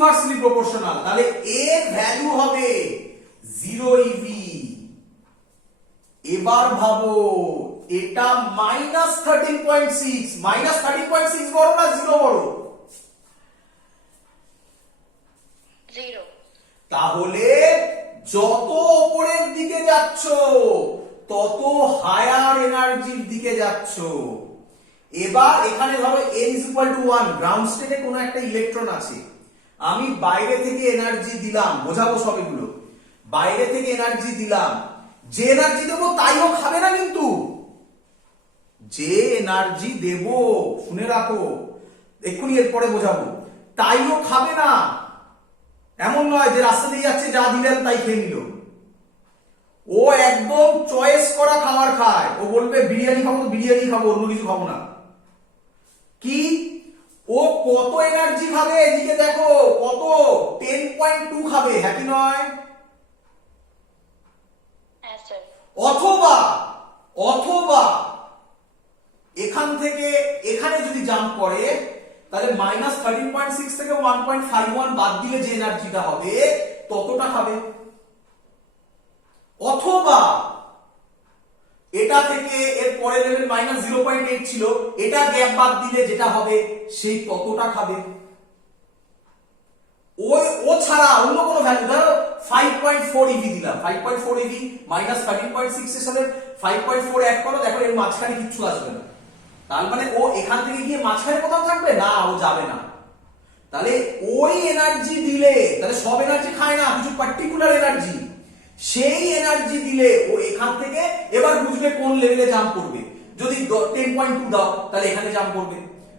Inversely proportional, তাহলে এর value হবে 0 eV। এবার ভাবো এটা -13.6, -13.6 বড় না 0 বড়? 0। তাহলে যত উপরের দিকে যাচ্ছ তত হায়ার এনার্জির দিকে যাচ্ছ। এবার এখানে ধরো n = 1, গ্রাউন্ড স্টেটে কোনো একটা ইলেকট্রন আছে, আমি বাইরে থেকে এনার্জি দিলাম, বোঝাবো সবগুলো, বাইরে থেকে এনার্জি দিলাম, যে এনার্জি দেবো তাইও খাবে না, কিন্তু যে এনার্জি দেব, শুনে রাখো, এক্ষুনি এরপরে বোঝাবো, তাইও খাবে না। এমন নয় যে রাস্তা দিয়ে যাচ্ছে যা দিলেন তাই খেয়ে নিল। ও একদম চয়েস করা খাবার খায়, ও বলবে বিরিয়ানি খাবো তো বিরিয়ানি খাবো, অন্য কিছু খাবো না। কি ও কত এনার্জি খাবে এদিকে দেখো, কত 10.2 খাবে, হ্যাঁ কি নয়? হ্যাঁ স্যার। অথবা অথবা এখান থেকে এখানে যদি জাম্প করে তাহলে -13.6 থেকে 1.51 বাদ দিলে যে এনার্জিটা হবে ততটা খাবে। অথবা এটা থেকে এর পরের লেভেল -0.8 ছিল, এটা গ্যাপ বাদ দিলে যেটা হবে সেই ততটা খাবে। ও ছাড়া অন্য কোনো ভ্যালু, ধরো 5.4 eV দিলাম, 5.4 eV -13.6 এর সাথে 5.4 অ্যাড করো, দেখো এর মাঝখানে কিচ্ছু আসবে না। তার মানে ও এখান থেকে গিয়ে মাঝখানে কোথাও থাকবে না, ও যাবে না। তাহলে ওই এনার্জি দিলে, তাহলে সব এনার্জি খায় না, কিছু পার্টিকুলার এনার্জি, সেই এনার্জি দিলে ও এখান থেকে এবার বুঝবে কোন লেভেলে জাম্প করবে। যদি 10.2 দাও তাহলে এখানে জাম্প করবে।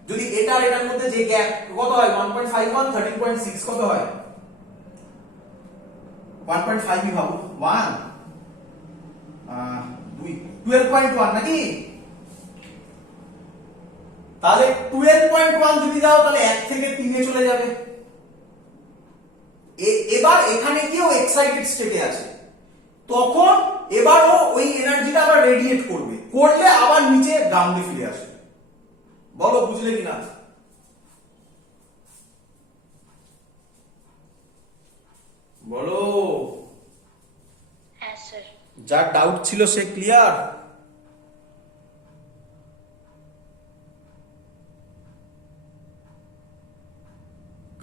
যদি এটার এটার মধ্যে যে গ্যাপ কত হয় 1.51, 13.6 কত হয় 1.5 ই ভাবো, 1 2 12.1 নাকি? তাহলে 12.1 যদি দাও তাহলে 1 থেকে 3 এ চলে যাবে। এবার এখানে গিয়ে ও এক্সাইটেড স্টেটে আছে, তখন এবার ও ওই এনার্জিটা আবার রেডিয়েট করবে, করলে আবার নিচে গ্রাউন্ডে ফিরে আসবে। বলো বুঝলে কিনা? বলো। হ্যাঁ স্যার। যার ডাউট ছিল সে ক্লিয়ার?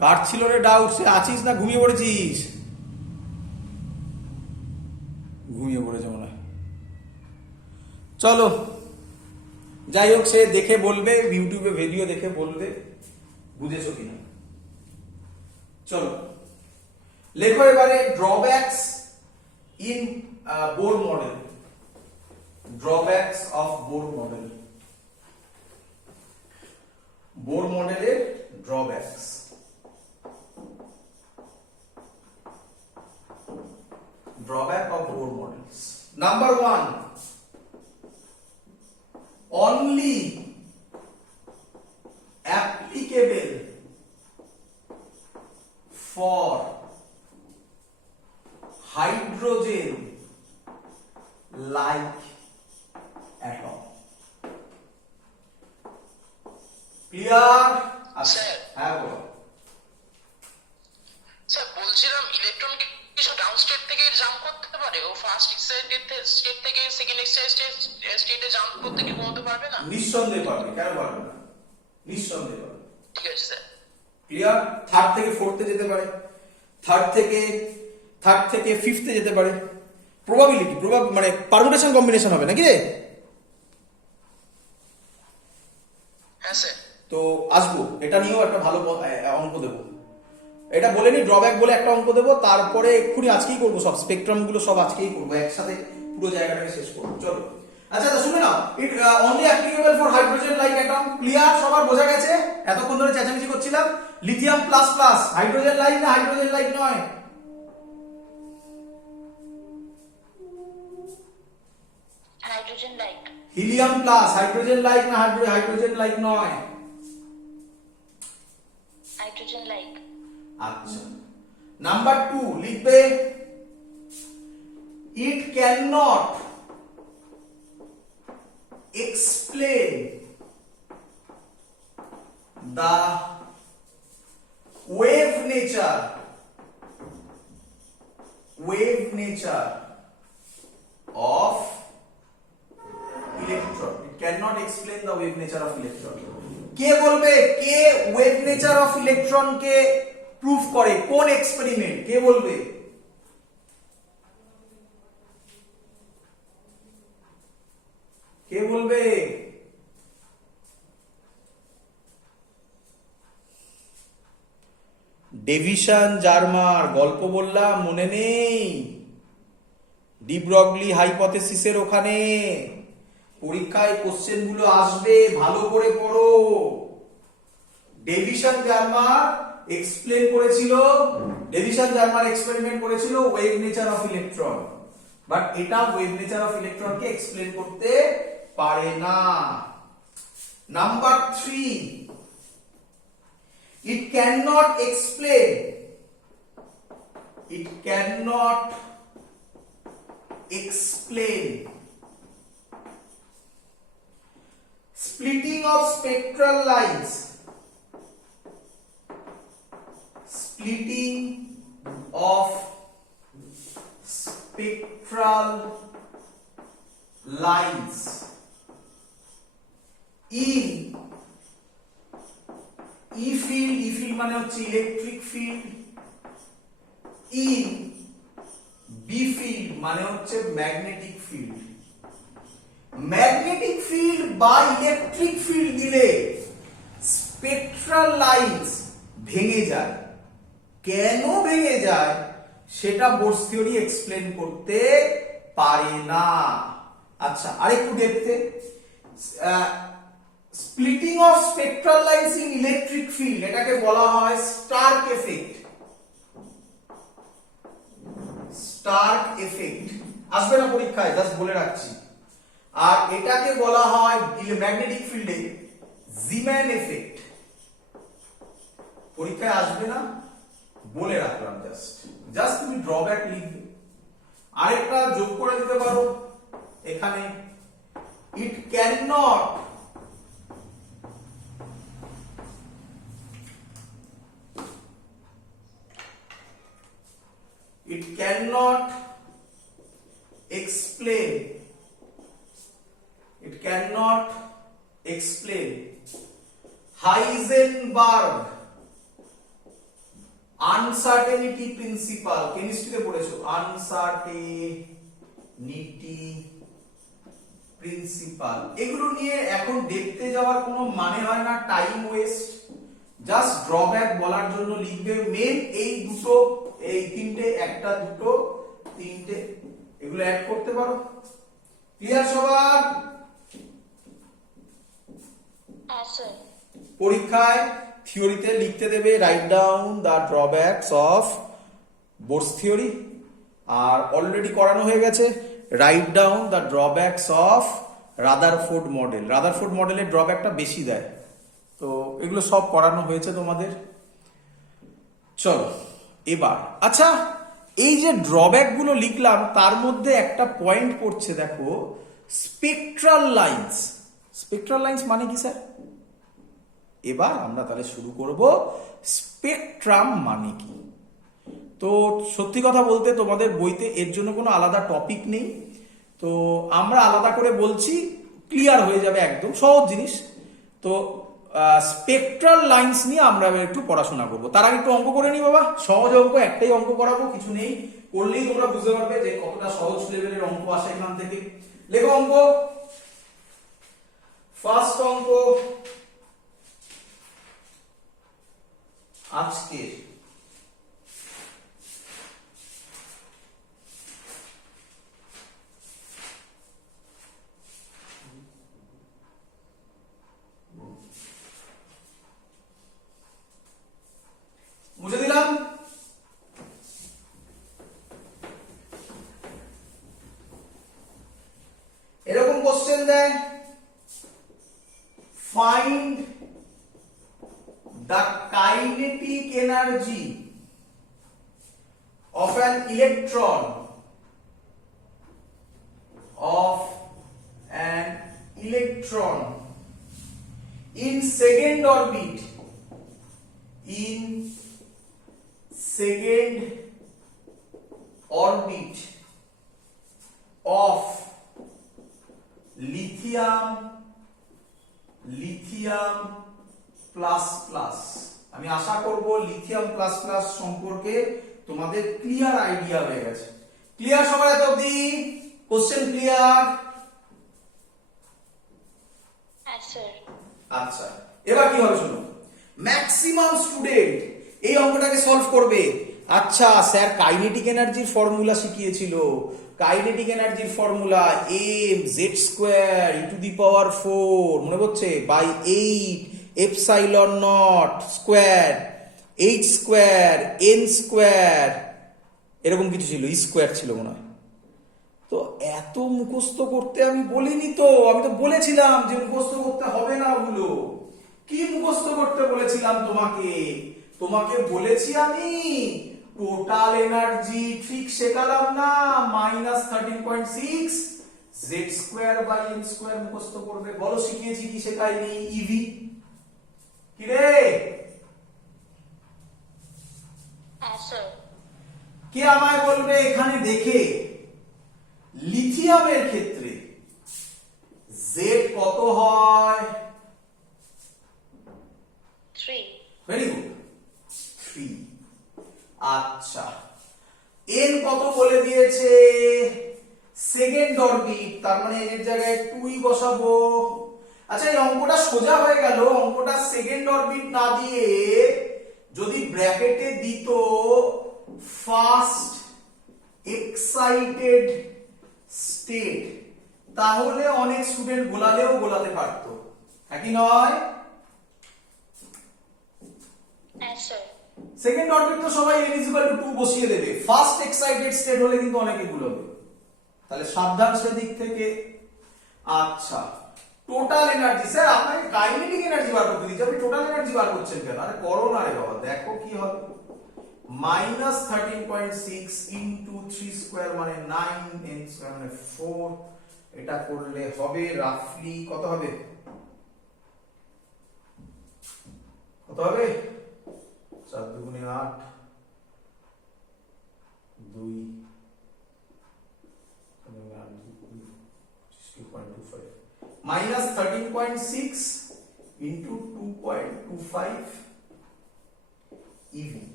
কার ছিল রে ডাউট? সে আছিস না ঘুমিয়ে পড়েছিস? ঘুমিয়ে পড়েছে মনে হয়। চলো যাই হোক, সে দেখে বলবে, ইউটিউবে ভিডিও দেখে বলবে বুঝেছো কিনা। চলো লেখো এবারে drawbacks in Bohr model. Drawbacks of Bohr model. Bohr মডেলের drawbacks. Drawback of Bohr models. Number 1, only applicable for hydrogen like atom. Clear? Sir. হ্যাঁ বলো। স্যার বলছিলাম ইলেকট্রন কি সব ডাউন স্টেট থেকে জাম্প করতে পারে? ও ফার্স্ট স্টেট থেকে সেকেন্ড স্টেটে জাম্প করতে কি বলতে পারবে না? নিঃসন্দেহে পারবে, কেন পারবে না? নিঃসন্দেহে পারবে। ঠিক আছে স্যার। ক্লিয়ার? থার্ড থেকে ফোর্থে যেতে পারে, থার্ড থেকে ফিফথে যেতে পারে। প্রবাবিলিটি মানে পারমুটেশন কম্বিনেশন হবে নাকি রে? হ্যাঁ স্যার। তো আসবো, এটা নিয়েও একটা ভালো অঙ্ক দেবো। এটা বলে নি, ড্রব্যাক বলে একটা অঙ্ক দেবো, তারপরে এক্ষুনি আজকেই করবো, সব স্পেকট্রাম গুলো সব আজকেই করবো, একসাথে পুরো জায়গাটাকে শেষ করবো। চলো আচ্ছা শুনে নাও, it only applicable for hydrogen like atom. Clear? সবার বোঝা গেছে? এতক্ষণ ধরে চেঁচামেচি করছিলাম। Lithium plus plus hydrogen like না হাইড্রোজেন লাইক নয়? Hydrogen like. Helium plus hydrogen like না হাইড্রোজেন লাইক নয়? Hydrogen like. আচ্ছা, নাম্বার 2 লিখবে, it cannot explain the wave nature of electron. It cannot explain the wave nature of electron. কে বলবে কে wave nature of electron কে proof করে, কোন এক্সপেরিমেন্ট, কে বলবে? কে বলবে? ডেভিসন জার্মার, গল্প বললাম মনে নেই? ডি ব্রগলি হাইপোথেসিসের ওখানে পরীক্ষায় কোশ্চেন গুলো আসবে, ভালো করে পড়ো। ডেভিসন জার্মার এক্সপেরিমেন্ট করেছিল wave nature of electron, but এটা ওয়েভ নেচার অফ ইলেকট্রন কে এক্সপ্লেন করতে পারে না। Number 3, it cannot explain splitting of spectral lines, in E field মানে হচ্ছে electric field, in B field মানে হচ্ছে ম্যাগনেটিক ফিল্ড। ম্যাগনেটিক ফিল্ড বা ইলেকট্রিক ফিল্ড দিলে স্পেকট্রাল লাইনস ভেঙে যায়। কেন ভেঙে যায় সেটা বোরস থিওরি এক্সপ্লেন করতে পারে না। আচ্ছা, আরেকটু দেখতে, splitting of spectral lines in electric field, এটাকে বলা হয় স্টার্ক এফেক্ট। স্টার্ক এফেক্ট আসবে না পরীক্ষায়, জাস্ট বলে রাখছি। আর এটাকে বলা হয় ম্যাগনেটিক ফিল্ডে জিম্যান এফেক্ট। পরীক্ষায় আসবে না, বলে রাখলাম, জাস্ট তুমি ড্রব্যাক লিখবে। আরেকটা যোগ করে দিতে পারো এখানে, it cannot explain Heisenberg uncertainty principle. কেমিস্ট্রিতে পড়েছো আনসার্টেনিটি প্রিন্সিপাল। এগুলো নিয়ে এখন দেখতে যাওয়ার কোনো মানে হয় না, টাইম ওয়েস্ট। জাস্ট ড্রব্যাক বলার জন্য লিখবে। মেন এই দুটো, এই তিনটে, একটা দুটো তিনটে, এগুলো অ্যাড করতে পারো। ক্লিয়ার সবার? পরীক্ষায় থিওরিতে লিখতে দেবে write down the drawbacks of Bohr's theory, আর অলরেডি করানো হয়ে গেছে write down the drawbacks of Rutherford model. Rutherford মডেলের ড্রব্যাকটা বেশি দেয়, তো এগুলো সব করানো হয়েছে তোমাদের। চলো এবার, আচ্ছা এই যে ড্রব্যাক গুলো লিখলাম তার মধ্যে একটা পয়েন্ট পড়ছে, দেখো স্পেকট্রাল লাইন্স। স্পেকট্রাল লাইন্স মানে কি স্যার? এবার আমরা তাহলে শুরু করব স্পেকট্রাম মানে কি। তো সত্যি কথা বলতে তোমাদের বইতে এর জন্য কোনো আলাদা টপিক নেই, তো আমরা আলাদা করে বলছি, ক্লিয়ার হয়ে যাবে, একদম সহজ জিনিস। তো স্পেকট্রাল লাইন্স নিয়ে আমরা একটু পড়াশোনা করব। তার আগে একটু অঙ্ক করে নি বাবা, সহজ অঙ্ক, একটাই অঙ্ক করাবো, কিছু নেই, করলেই তোমরা বুঝতে পারবে যে কতটা সহজ লেভেলের অঙ্ক আসে এখান থেকে। লেখো অঙ্ক। ফার্স্ট অঙ্ক আজকে মুছে দিলাম। এরকম কোশ্চেন দেয়, find the kinetic energy of an electron in second orbit second orbit of lithium plus plus. আমি আশা করব লিথিয়াম প্লাস প্লাস সম্পর্কে তোমাদের ক্লিয়ার আইডিয়া হয়ে গেছে। ক্লিয়ার সবার এত অবধি? Question clear? Yes, sir. আচ্ছা, এবার কি হবে শুনো। ম্যাক্সিমাম স্টুডেন্ট এই অঙ্কটাকে সলভ করবে। আচ্ছা স্যার কাইনেটিক এনার্জির ফর্মুলা শিখিয়েছিল। কাইনেটিক এনার্জির ফর্মুলা m(z²e⁴ মনে পড়ছে by 8 epsilon not square h² n² এরকম কিছু ছিল, স্কোয়ার ছিল মনে হয়। তো এত মুখস্থ করতে আমি বলিনি তো, আমি তো বলেছিলাম যে মুখস্থ করতে হবে না ওগুলো। কি মুখস্থ করতে বলেছিলাম তোমাকে? তোমাকে বলেছি আমি টোটাল এনার্জি ঠিক শেখালাম না, -13.6 z²/n² মুখস্থ করবে। বলো শিখিয়েছি কি শেখাইনি? ইভি কি রে? Yes, sir. কে আমায় বলবে এখানে দেখে লিথিয়ামের ক্ষেত্রে z কত হয়? 3. Very good, 3। আচ্ছা n কত বলে দিয়েছে? সেকেন্ড অরবিট, তার মানে এর জায়গায় 2 বসাবো। আচ্ছা এই অঙ্কটা সোজা হয়ে গেল। অঙ্কটা সেকেন্ড অরবিট না দিয়ে যদি ব্র্যাকেটে দিত ফার্স্ট এক্সাইটেড স্টেট, তাহলে অনেক স্টুডেন্ট গোলালেও গোলাতে পারতো, একই নয়? Yes, sir. সেকেন্ড অরবিট তো সবাই n=2 বসিয়ে দেবে। ফার্স্ট এক্সাইটেড স্টেট হলে কিন্তু অনেকে গুলোবে, তাহলে সাবধান সেদিক থেকে। আচ্ছা টোটাল এনার্জি, স্যার আপনাকে কাইনেটিক এনার্জি বার করতে দিচ্ছি, আপনি টোটাল এনার্জি বার করছেন কেন? আরে করো না রে বাবা, দেখো কি হবে। -13.6 ইনটু 3² মানে 9, n² মানে 4। এটা করলে হবে রাফলি কত হবে? কত হবে? 4 দুগুণে 8, 2 -13.6 ইনটু 2.25 ইভি।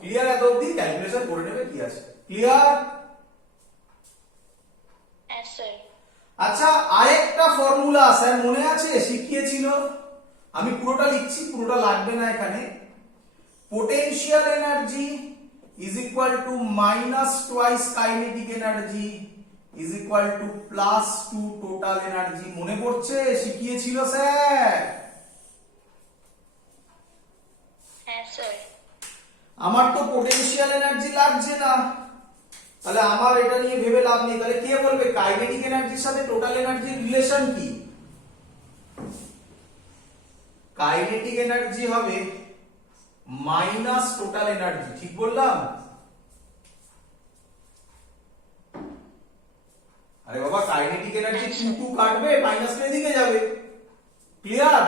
ক্লিয়ার? এত অবধি ক্যালকুলেশন করে নেবে কি আছে। ক্লিয়ার? Yes, sir. আচ্ছা আরেকটা ফর্মুলা স্যার মনে আছে শিখিয়েছিল, আমি পুরোটা লিখছি, পুরোটা লাগবে না এখানে। Potential energy is equal two -2 kinetic energy is equal two +2 total energy. মনে পড়ছে শিখিয়েছিল স্যার? Yes, sir. আমার তো পোটেনশিয়াল এনার্জি লাগছে না, তাহলে আমার এটা নিয়ে ভেবে লাভ নেই। তাহলে কে বলবে কাইনেটিক এনার্জির সাথে টোটাল এনার্জির রিলেশন কি? কাইনেটিক এনার্জি হবে মাইনাস টোটাল এনার্জি, ঠিক বললাম? আরে বাবা কাইনেটিক এনার্জি 2 কাটবে, মাইনাস এদিকে যাবে। ক্লিয়ার?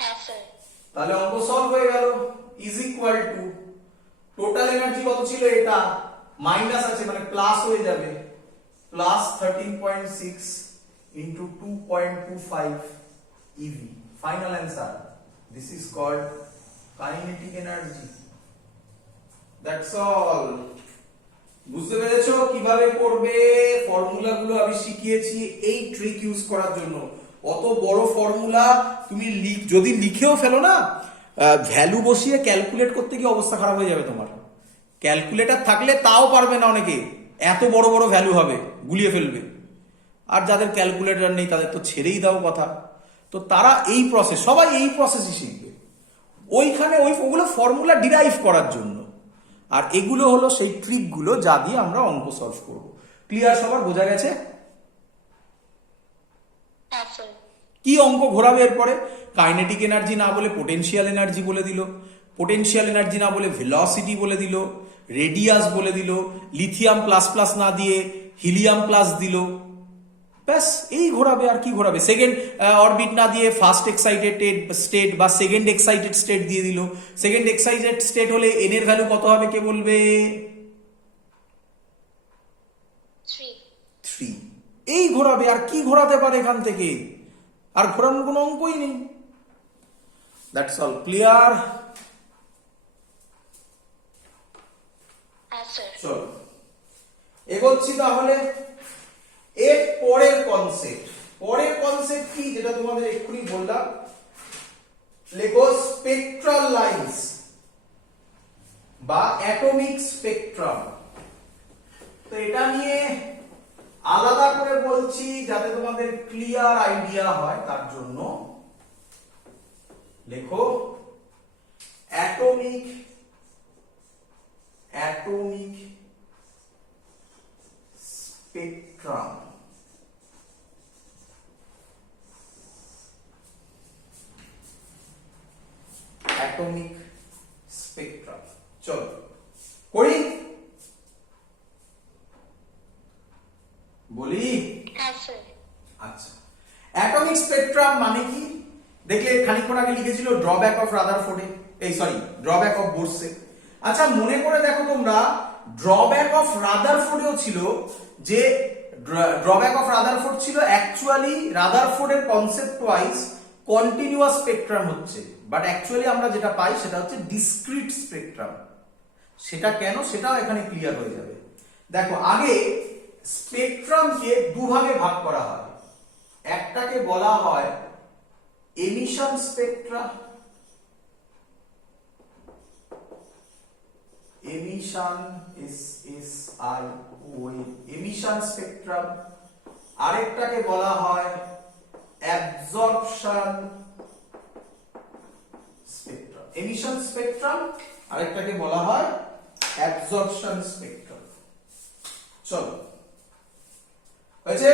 Yes, sir. তাহলে অঙ্ক সলভ হয়ে গেল। Is equal two total energy কত ছিল? এটা মাইনাস আছে মানে প্লাস হয়ে যাবে, +13.6 into 2.25 eV. Final answer. This is called kinetic energy. That's all. বুঝতে পেরেছো কিভাবে করবে? ফর্মুলাগুলো আমি শিখিয়েছি এই ট্রিক ইউজ করার জন্য। অত বড় ফর্মুলা তুমি যদি লিখেও ফেলো না, ভ্যালু বসিয়ে ক্যালকুলেট করতে গিয়ে অবস্থা খারাপ হয়ে যাবে তোমার। ক্যালকুলেটর থাকলে তাও পারবে না অনেকে, এত বড় বড় ভ্যালু হবে, গুলিয়ে ফেলবে। আর যাদের ক্যালকুলেটর নেই তাদের তো ছেড়েই দাও কথা। তো তারা এই প্রসেস, সবাই এই প্রসেসই শিখবে। ওইখানে ওগুলো ফর্মুলা ডিরাইভ করার জন্য, আর এগুলো হলো সেই ট্রিকগুলো যা দিয়ে আমরা অঙ্ক সলভ করব। ক্লিয়ার? সবার বোঝা গেছে? Yes, sir. কি অঙ্ক ঘোরাবে এরপরে? কাইনেটিক এনার্জি না বলে পোটেনশিয়াল এনার্জি বলে দিল, পোটেনশিয়াল এনার্জি না বলে ভেলোসিটি বলে দিল, রেডিয়াস বলে দিল, লিথিয়াম প্লাস প্লাস না দিয়ে হিলিয়াম প্লাস দিল। ব্যাস এই ঘোরাবে, আর কি ঘোরাবে? সেকেন্ড অরবিট না দিয়ে ফার্স্ট এক্সাইটেড স্টেট বা সেকেন্ড এক্সাইটেড স্টেট দিয়ে দিল। সেকেন্ড এক্সাইটেড স্টেট হলে এন এর ভ্যালু কত হবে কে বলবে? 3. 3। এই ঘোরাবে, আর কি ঘোরাতে পারে এখান থেকে? আর ঘোরানোর কোনো অঙ্কই নেই। That's all. ক্লিয়ার? Answer. চলো এগোচ্ছি তাহলে। এর পরের কনসেপ্ট কি, যেটা তোমাদের এক্ষুনি বললাম, লেখো স্পেকট্রাল লাইন্স বা অ্যাটমিক স্পেকট্রাম। তো এটা নিয়ে আলাদা করে বলছি যাতে তোমাদের ক্লিয়ার আইডিয়া হয়, তার জন্য লেখো অ্যাটমিক স্পেকট্রাম। Atomic spectrum. চলো করি, বলি। Answer. আচ্ছা, অ্যাটমিক স্পেকট্রাম মানে কি? দেখলে খানিকক্ষণ আগে লিখেছিল ড্রব্যাক অফ রাদারফোর্ডে, ড্রব্যাক অফ বোরসে। আচ্ছা মনে করে দেখো তোমরা, ড্রব্যাক অফ রাদারফোর্ডেও ছিল যে ড্রব্যাক অফ রাদারফোর্ড ছিল অ্যাকচুয়ালি রাদারফোর্ডের কনসেপ্ট ওয়াইজ কন্টিনিউয়াস স্পেকট্রাম হচ্ছে, বাট অ্যাকচুয়ালি আমরা যেটা পাই সেটা হচ্ছে ডিসক্রিট স্পেকট্রাম। সেটা কেন সেটাও এখানে ক্লিয়ার হয়ে যাবে। দেখো আগে স্পেকট্রামকে দুভাগে ভাগ করা হয়। একটাকে বলা হয় এমিশন স্পেকট্রা, এমিশন স্পেকট্রাম। আরেকটাকে বলা হয় অ্যাবজর্পশন স্পেকট্রাম। এমিশন স্পেকট্রাম, আরেকটাকে বলা হয় অ্যাবজর্পশন স্পেকট্রাম। চলো হয়েছে?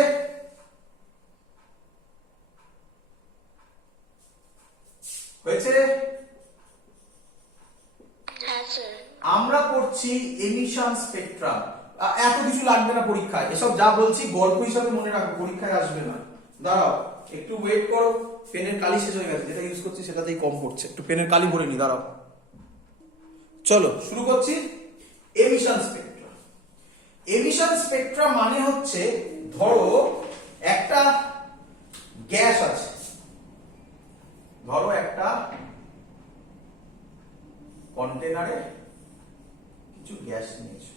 Answer. আমরা পড়ছি এমিশন স্পেকট্রাম। এত কিছু লাগবে না পরীক্ষায়, এসব যা বলছি গল্প হিসাবে মনে রাখো, পরীক্ষায় আসবে না। দাঁড়াও একটু ওয়েট করো, পেনের কালি শেষ হয়ে গেছে, যেটা ইউজ করছি সেটাতেই কম পড়ছে, একটু পেনের কালি ভরে নি, দাঁড়াও। চলো শুরু করছি। Emission spectrum. এমিশন স্পেকট্রাম মানে হচ্ছে, ধরো একটা গ্যাস আছে, ধরো একটা কন্টেনারে কিছু গ্যাস নিয়েছো।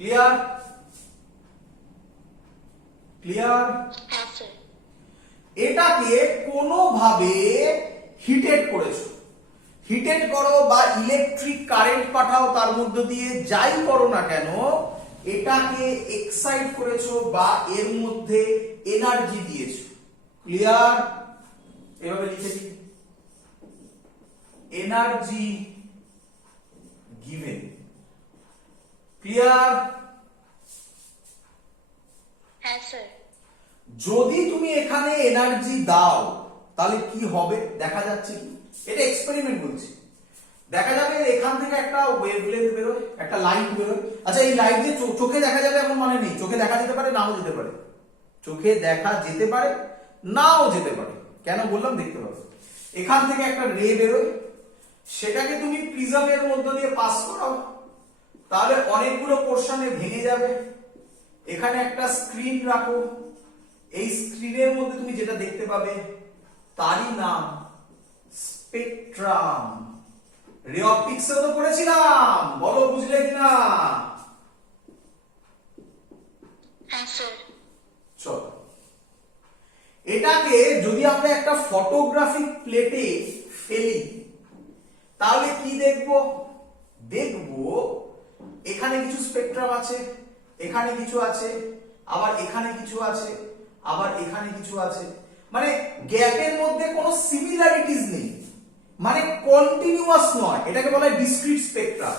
ক্লিয়ার? Answer. এটাকে কোনোভাবে হিটেড করেছো, হিটেড করো বা ইলেকট্রিক কারেন্ট পাঠাও তার মধ্য দিয়ে, যাই করো না কেন, এটাকে এক্সাইট করেছো বা এর মধ্যে এনার্জি দিয়েছো। ক্লিয়ার? এভাবে লিখে দিই, এনার্জি গিভেন। ক্লিয়ার? Answer. যদি তুমি এখানে এনার্জি দাও তাহলে কি হবে দেখা যাচ্ছে কি, এটা এক্সপেরিমেন্ট বলছি। দেখা যাবে এখান থেকে একটা ওয়েভলেন্থ বেরোয়, একটা লাইট বেরোয়। আচ্ছা এই লাইট যে চোখে দেখা যাবে এমন মানে নেই, চোখে দেখা যেতে পারে নাও যেতে পারে, চোখে দেখা যেতে পারে নাও যেতে পারে। কেন বললাম দেখতে পাবে। এখান থেকে একটা রে বেরোয়, সেটাকে তুমি প্রিজমের মধ্য দিয়ে পাস করাও, তাহলে অনেকগুলো পোর্শনে ভেঙে যাবে। এখানে একটা স্ক্রিন রাখো, এই স্ক্রিনের মধ্যে তুমি যেটা দেখতে পাবে তারই নাম স্পেকট্রাম। রে অপটিক্সে তো পড়েছিলাম, বলো বুঝলে কিনা? Answer. চলো এটাকে যদি আমরা একটা ফটোগ্রাফিক প্লেটে ফেলি তাহলে কি দেখবো? দেখবো এখানে কিছু স্পেকট্রাম আছে, এখানে কিছু আছে, আবার এখানে কিছু আছে, আবার এখানে কিছু আছে। মানে গ্যাপের মধ্যে কোনো সিমিলারিটিস নেই, মানে কন্টিনিউয়াস নয়। এটাকে বলা হয় ডিসক্রিট স্পেকট্রাম।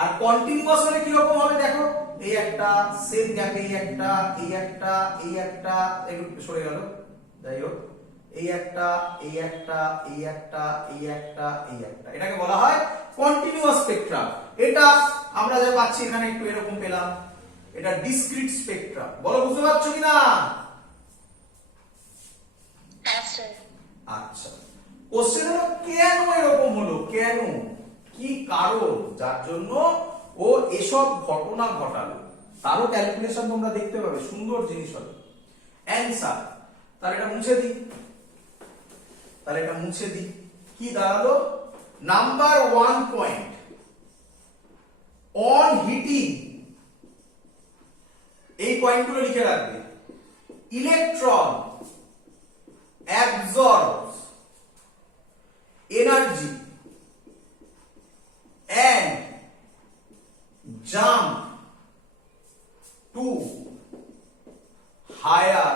আর কন্টিনিউয়াস মানে কি রকম হবে দেখো, এই একটা সেম গ্যাপে এই একটা, এই একটা, এই একটা, একটু সরে গেল, যাই হোক, এই একটা, এই একটা, এই একটা, এই একটা, এই একটা, এটাকে বলা হয় কন্টিনিউয়াস স্পেকট্রাম। এটা আমরা যা পাচ্ছি এখানে একটু এরকম পেলাম, এটা ডিসক্রিট স্পেকট্রাম। বলো বুঝতে পারছো কিনা? হ্যাঁ স্যার। আচ্ছা, কোশ্চেন হলো কেন এরকম হলো, কেন, কি কারণ যার জন্য ও এসব ঘটনা ঘটালো, তারও ক্যালকুলেশন তোমরা দেখতে পাবে, সুন্দর জিনিস হবে। অ্যানসার, তাহলে এটা মুছে দিই, কি দাঁড়ালো? নাম্বার 1 পয়েন্ট, অন হিটিং, এই পয়েন্টগুলো লিখে রাখবে। Electron absorbs energy and jump to higher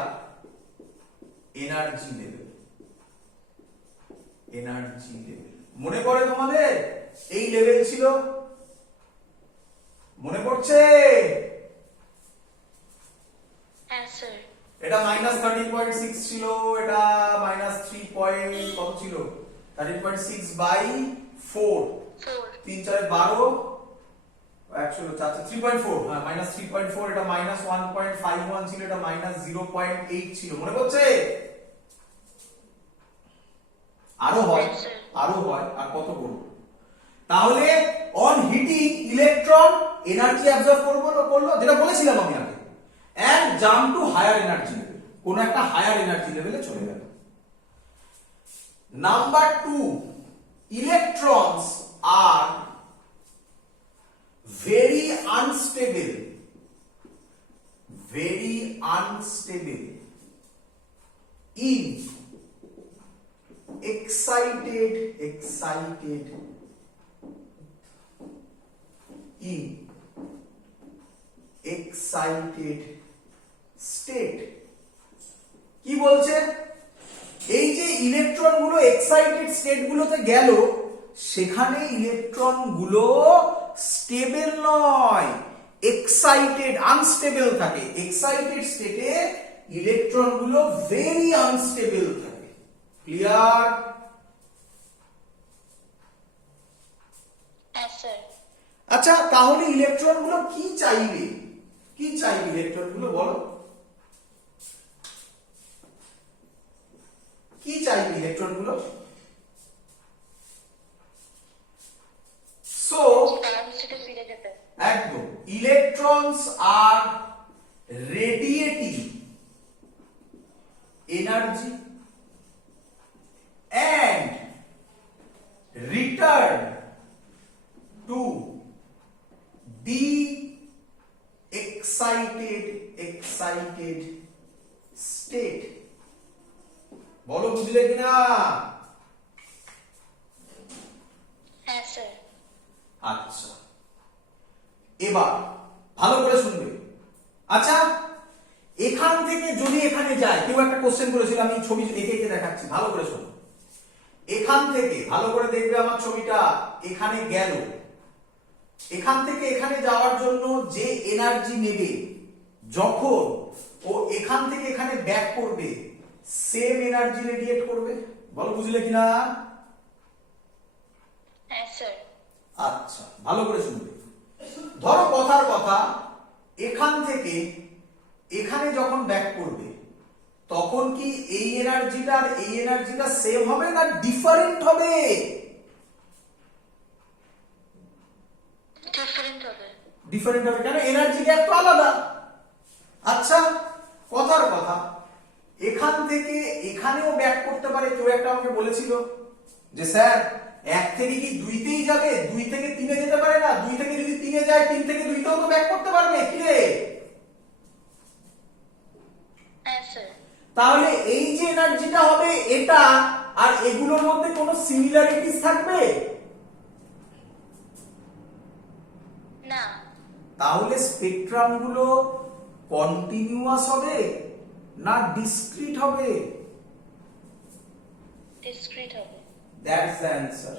energy level. মনে পড়ে তোমাদের এই লেভেল ছিল? মনে পড়ছে? হ্যাঁ স্যার। এটা -13.6 ছিল, এটা -3 পয়েন্ট কত ছিল? 13.6 বাই 4, 3 4 12, অ্যাকচুয়ালি 3.4, হ্যাঁ -3.4, এটা -1.51 ছিল, এটা -0.8 ছিল। মনে পড়ছে? আরো হয়, আর কত করব? তাহলে on hitting electron energy absorb করলো, যেটা বলেছিলাম আমি আগে, and jump to higher energy level, কোন একটা হায়ার এনার্জি লেভেলে চলে গেল। Number 2, electrons are very unstable in excited state. কি বলছে? এই যে ইলেকট্রন গুলো এক্সাইটেড স্টেট গুলোতে গেল, সেখানে ইলেকট্রন গুলো স্টেবল নয়, এক্সাইটেড আনস্টেবল থাকে। এক্সাইটেড স্টেটে ইলেকট্রন গুলো ভেরি আনস্টেবল থাকে। ক্লিয়ার? হ্যাঁ স্যার। আচ্ছা, তাহলে ইলেকট্রন গুলো কি চাইবে ইলেকট্রন গুলো? বলো কি চাইবে ইলেকট্রন গুলো? সো ফিরে যেতে। একদম, ইলেকট্রনস আর radiating energy and return to excited state. বলো বুঝলে কিনা? হ্যাঁ স্যার। আচ্ছা, এবার ভালো করে শুনবে। আচ্ছা, এখান থেকে যদি এখানে যায়, কেউ একটা কোশ্চেন করেছিল, আমি ছবি এঁকে দেখাচ্ছি, ভালো করে শোনো। এখান থেকে ভালো করে দেখবে আমার ছবিটা, এখানে গেল, এখান থেকে এখানে যাওয়ার জন্য যে এনার্জি নেবে, যখন ও এখান থেকে এখানে ব্যাক করবে, সেম এনার্জি রেডিয়েট করবে। বলো বুঝলে কিনা? হ্যাঁ স্যার। আচ্ছা, ভালো করে শুনবে। ধরো কথার কথা, এখান থেকে এখানে যখন ব্যাক করবে, তখন কি এই এনার্জিটা আর এই এনার্জিটা সেম হবে না ডিফারেন্ট হবে? ডিফারেন্ট হবে। কেন? এনার্জি গ্যাপ তো আলাদা। আচ্ছা, কথার কথা, এখান থেকে এখানেও ব্যাক করতে পারে। কেউ একটা আমাকে বলেছিল যে স্যার, 1 থেকে কি 2 তেই যাবে, 2 থেকে 3 এ যেতে পারে না? 2 থেকে যদি 3 এ যায়, 3 থেকে 2 তেও তো ব্যাক করতে পারবে। কি রে? হ্যাঁ স্যার। তাহলে এই যে এনার্জিটা হবে, এটা আর এগুলোর মধ্যে কোনো সিমিলারিটিস থাকবে না। তাহলে স্পেকট্রাম গুলো কন্টিনিউয়াস হবে না ডিসক্রিট হবে? ডিসক্রিট হবে। That's the answer.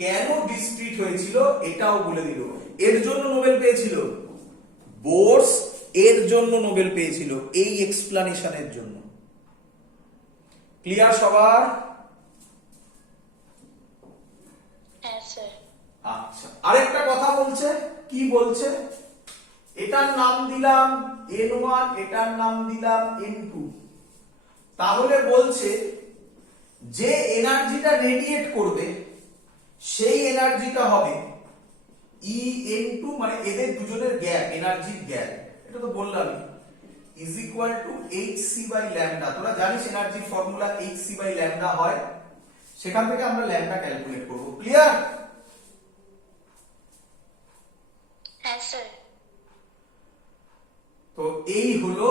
কেন ডিসক্রিট হয়েছিল এটাও বলে দিল। এর জন্য নোবেল পেয়েছিল বোরস, এর জন্য নোবেল পেয়েছিল এই এক্সপ্লানেশনের জন্য। ক্লিয়ার সবার? হ্যাঁ স্যার। আচ্ছা, আরেকটা কথা বলছে। কি বলছে? এটার নাম দিলাম n1, এটার নাম দিলাম n2। তাহলে বলছে যে এনার্জিটা রেডিয়েট করবে সেই এনার্জিটা হবে En2, মানে এদের দুজনের গ্যাপ, এনার্জির গ্যাপ, এটা তো বললামই, is equal to hc by lambda. তোরা জানিস এনার্জির ফর্মুলা hc বাই ল্যামডা হয়, সেখান থেকে আমরা ল্যামডা ক্যালকুলেট করব। ক্লিয়ার? হ্যাঁ স্যার। তো এই হলো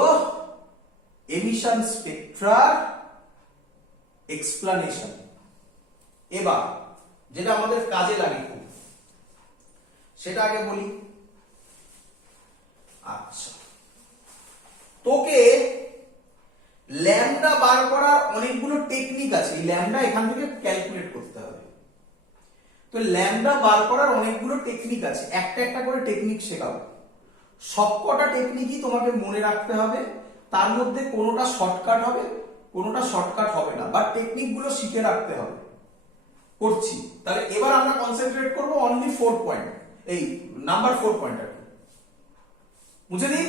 এমিশন স্পেকট্রার এক্সপ্লানেশন। এবার যেটা আমাদের কাজে লাগে খুব, সেটা আগে বলি। আচ্ছা, তোকে ল্যামডা বার করার অনেকগুলো টেকনিক আছে, এই ল্যামডা এখান থেকে ক্যালকুলেট করতে হবে। তো ল্যামডা বার করার অনেকগুলো টেকনিক আছে, একটা একটা করে টেকনিক শেখাবো। সবকটা টেকনিকই তোমাকে মনে রাখতে হবে, তার মধ্যে কোনোটা শর্টকাট হবে, কোনোটা শর্টকাট হবে না, বাট টেকনিকগুলো শিখে রাখতে হবে। করছি, তাহলে এবার আমরা কনসেন্ট্রেট করব অনলি 4 পয়েন্ট, এই নাম্বার 4 পয়েন্ট আর কি। বুঝে দিই?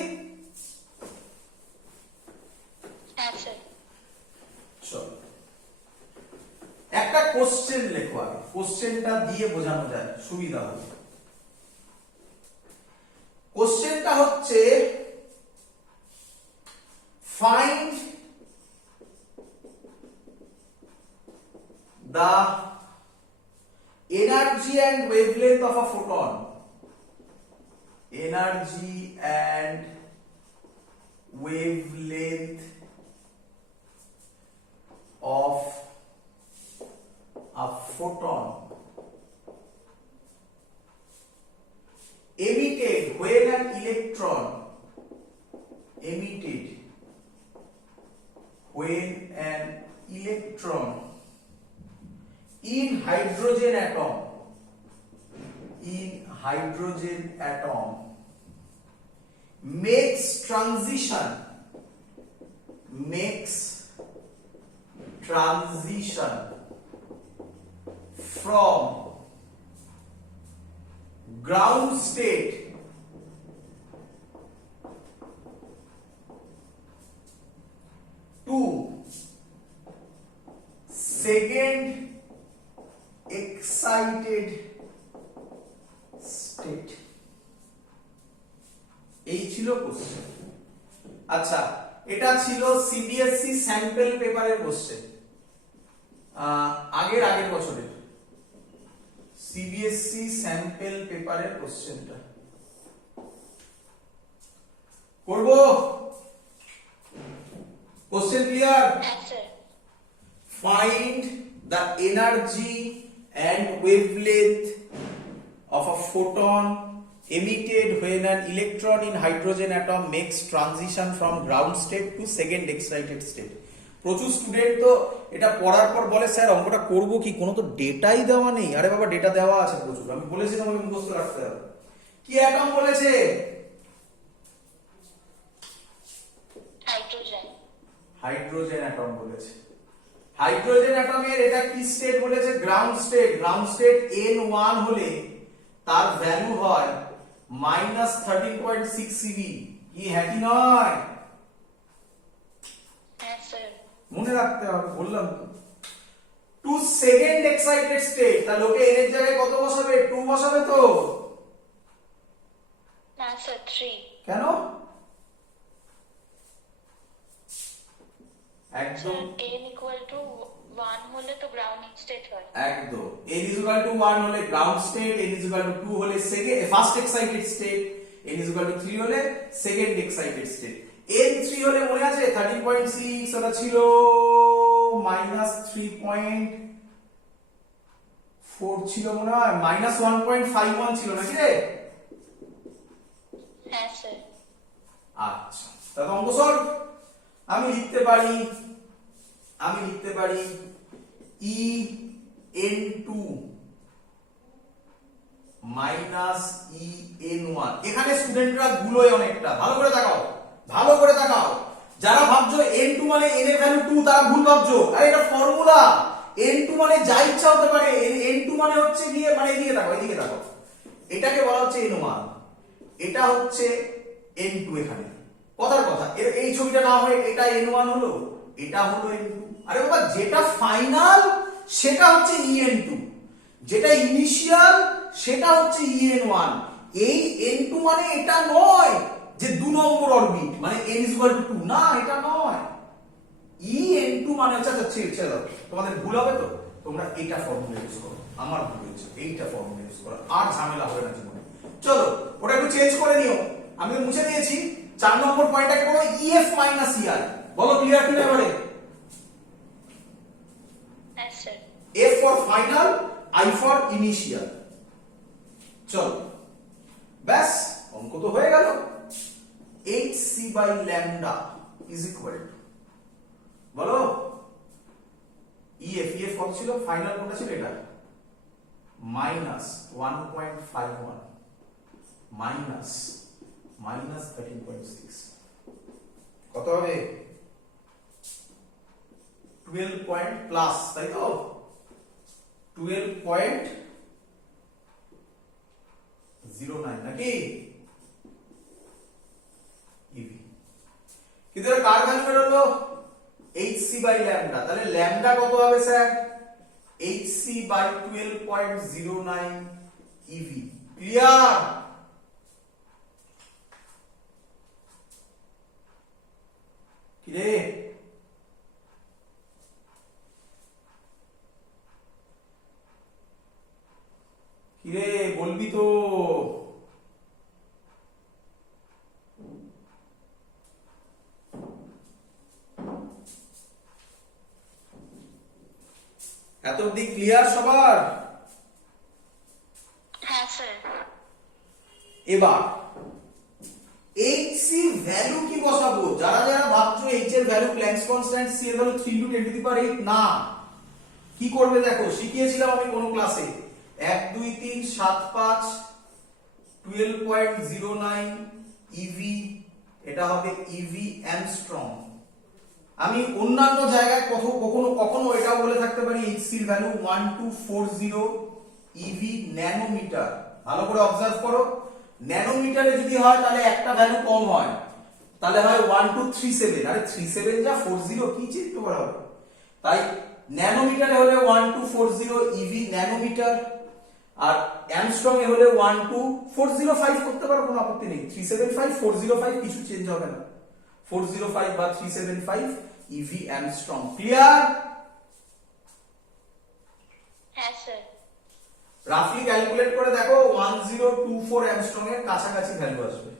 হ্যাঁ স্যার। চলো একটা কোশ্চেন লেখো আগে, কোশ্চেনটা দিয়ে বোঝানো যায়, সুবিধা হবে। কোশ্চেনটা হচ্ছে find the energy and wavelength of a photon. Energy and wavelength of a photon emitted when an electron emitted when an electron in hydrogen atom makes transition from ground state to second excited state। এই ছিল question. আচ্ছা, এটা ছিল CBSE sample পেপারের question, আগের বছরের CBSE sample পেপারের কোশ্চেনটা করব। Question clear? হ্যাঁ sir. Find the energy and wavelength of a photon emitted when an electron in hydrogen atom makes transition from ground state to second excited state। প্রচুর student তো এটা পড়ার পর বলে স্যার অঙ্কটা করব কি, কোনো তো ডেটাই দেওয়া নেই। আরে বাবা, ডেটা দেওয়া আছে প্রচুর, আমি বলেছি তোমাকে মুখস্থ রাখতে হবে। কি অ্যাটম বলেছে? হাইড্রোজেন অ্যাটম বলেছে। হাইড্রোজেন অ্যাটমের এটা কি স্টেট বলেছে? Ground state. Ground state n1 হলে তার ভ্যালু হয় -13.6 CV। কি হ্যাঁ কি নয়? হ্যাঁ স্যার। মনে রাখতে হবে, বললাম তো। টু সেকেন্ড এক্সাইটেড স্টেট, তার লোকে n এর জায়গায় কত বসাবে? 2 বসাবে তো। না স্যার, 3। কেন? একদম n = 1 হলে তো গ্রাউন্ড স্টেট হয়। একদম n = 1 হলে গ্রাউন্ড স্টেট, n = 2 হলে second first excited state, n = 3 হলে সেকেন্ড এক্সাইটেড স্টেট। n3 হলে মনে আছে 13.6, ওটা ছিল -3.4 ছিল মনে হয়, -1.51 ছিল নাকি রে? হ্যাঁ স্যার। আচ্ছা, তাহলে অঙ্ক সলভ। আমি লিখতে পারি En2 En1। এখানে স্টুডেন্টরা গুলোয় অনেকটা, ভালো করে তাকাও। যারা ভাবছো n2 মানে n এর ভ্যালু 2, তারা ভুল ভাবছো। আরে এটা ফর্মুলা, n2 মানে যা ইচ্ছা হতে পারে। n2 মানে হচ্ছে গিয়ে, মানে এদিকে তাকাও, এটাকে বলা হচ্ছে n1, এটা হচ্ছে n2 এখানে। কথার কথা, এই ছবিটা না হয় এটা n1 হলো, এটা হলো n2। আরে বাবা, যেটা ফাইনাল সেটা হচ্ছে en2, যেটা ইনিশিয়াল সেটা হচ্ছে en1। এই n2 মানে এটা নয় যে 2 নম্বর অরবিট মানে n = 2, না এটা নয়। en2 মানে হচ্ছে, আচ্ছা ছেড়ে তোমাদের ভুল হবে তো, তোমরা এটা ফর্মুলা ইউজ করো, আমার ভুল হয়েছে, এইটা ফর্মুলা ইউজ করো, আর ঝামেলা হবে না জীবনে। চলো ওটা একটু চেঞ্জ করে নিও, আমি মুছে দিয়েছি। 4 নম্বর পয়েন্টটাকে বলো EF - EI। বলো ক্লিয়ার কিনা এবারে? হ্যাঁ sir. F for final, I for initial। চলো ব্যাস, অঙ্ক তো হয়ে গেল। hc/λ is equal to, বলো EF কত ছিল, ফাইনাল কোনটা ছিল, এটা -1.51 -13.6, কত হবে 12 পয়েন্ট প্লাস, তাই তো 12.09 নাকি ইভি। কিন্তু এটা কার ভ্যালু বেরোলো, hc/λ। তাহলে ল্যামডা কত হবে স্যার, hc/12.09 ইভি। ক্লিয়ার? কি রে, কিরে বলবি তো? এত অবধি ক্লিয়ার সবার? হ্যাঁ স্যার। এবার h এর ভ্যালু কি বসাবো? যারা যারা ভাবছো h এর ভ্যালু প্ল্যাঙ্কস কনস্ট্যান্ট, c এর ভ্যালু 3 × 10⁸ না, কি করবে দেখো, শিখিয়েছিলাম আমি কোন ক্লাসে, 1 2 3 7 5 12.09 ইভি, এটা হবে ইভি অ্যামস্ট্রং। আমি অন্যান্য জায়গায় কখনো এটাও বলে থাকতে পারি hc এর ভ্যালু 1240 ইভি ন্যানোমিটার। ভালো করে অবজার্ভ করো, ন্যানোমিটারে যদি হয় তাহলে একটা ভ্যালু কম হয়, তাহলে হয় 1237। আরে 37 যা 40 কি চিন্তা করা হবে, তাই ন্যানোমিটারে হলে 1240 ইভি ন্যানোমিটার, আর অ্যামস্ট্রং এ হলে 12405 করতে পারো, কোনো আপত্তি নেই। 375 405 কিছু চেঞ্জ হবে না, 405 বা 375 ইভি অ্যামস্ট্রং। ক্লিয়ার? হ্যাঁ স্যার। রাফলি ক্যালকুলেট করে দেখো 1024 অ্যামস্ট্রং এর কাছাকাছি ভ্যালু আসবে।